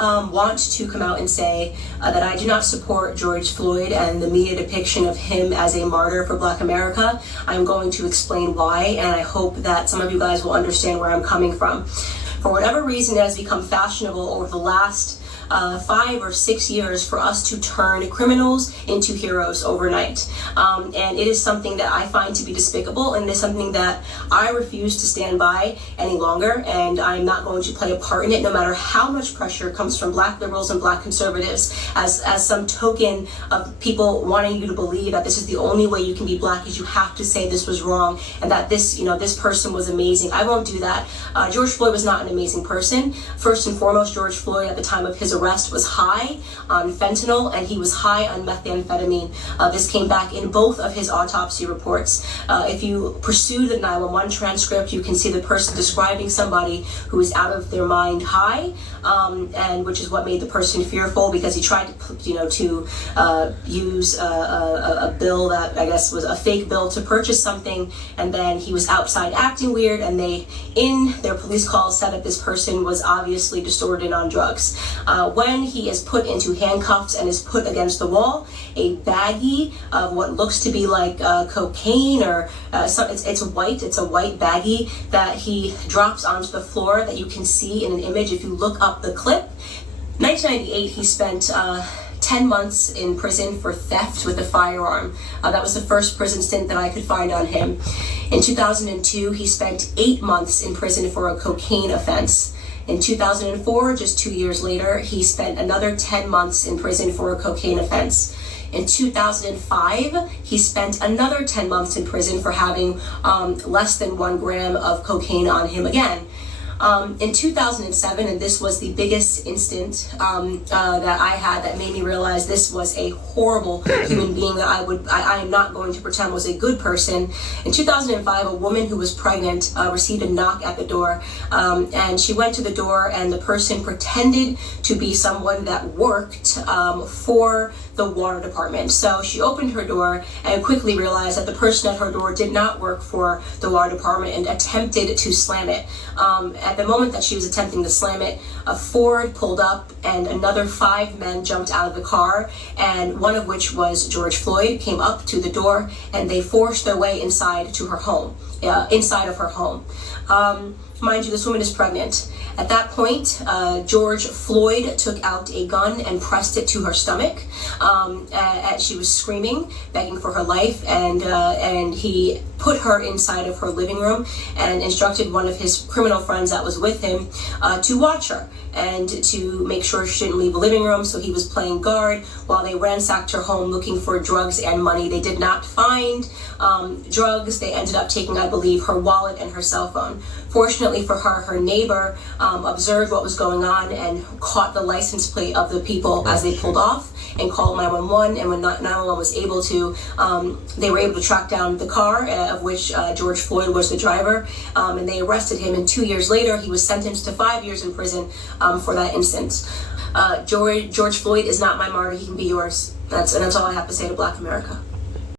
want to come out and say that I do not support George Floyd and the media depiction of him as a martyr for Black America. I'm going to explain why, and I hope that some of you guys will understand where I'm coming from. For whatever reason, it has become fashionable over the last 5 or 6 years for us to turn criminals into heroes overnight. And it is something that I find to be despicable, and it is something that I refuse to stand by any longer, and I'm not going to play a part in it, no matter how much pressure comes from Black liberals and Black conservatives as some token of people wanting you to believe that this is the only way you can be Black, is you have to say this was wrong and that this person was amazing. I won't do that. George Floyd was not an amazing person. First and foremost, George Floyd at the time of his arrest was high on fentanyl, and he was high on methamphetamine. This came back in both of his autopsy reports. If you pursue the 911 transcript, you can see the person describing somebody who is out of their mind high, and which is what made the person fearful, because he tried to use a bill that I guess was a fake bill to purchase something, and then he was outside acting weird, and they, in their police call, said that this person was obviously distorted on drugs. When he is put into handcuffs and is put against the wall, a baggie of what looks to be like cocaine or it's a white baggie that he drops onto the floor that you can see in an image if you look up the clip. 1998, he spent 10 months in prison for theft with a firearm. That was the first prison stint that I could find on him. In 2002, he spent 8 months in prison for a cocaine offense. In 2004, just 2 years later, he spent another 10 months in prison for a cocaine offense. In 2005, he spent another 10 months in prison for having less than 1 gram of cocaine on him again. In 2007, and this was the biggest instant that I had that made me realize this was a horrible human being that I am not going to pretend was a good person. In 2005, a woman who was pregnant received a knock at the door, and she went to the door, and the person pretended to be someone that worked for the water department. So she opened her door and quickly realized that the person at her door did not work for the water department and attempted to slam it. At the moment that she was attempting to slam it, a Ford pulled up and another 5 men jumped out of the car, and one of which was George Floyd, came up to the door, and they forced their way inside to her home, inside of her home. Mind you, this woman is pregnant. At that point, George Floyd took out a gun and pressed it to her stomach. As she was screaming, begging for her life, and he put her inside of her living room and instructed one of his criminal friends that was with him to watch her and to make sure she didn't leave the living room. So he was playing guard while they ransacked her home looking for drugs and money. They did not find drugs. They ended up taking, I believe, her wallet and her cell phone. Fortunately for her, her neighbor observed what was going on and caught the license plate of the people as they pulled off and called 911. And when 911 was able to, they were able to track down the car of which George Floyd was the driver, and they arrested him. And 2 years later, he was sentenced to 5 years in prison for that instance. George Floyd is not my martyr. He can be yours. That's all I have to say to Black America.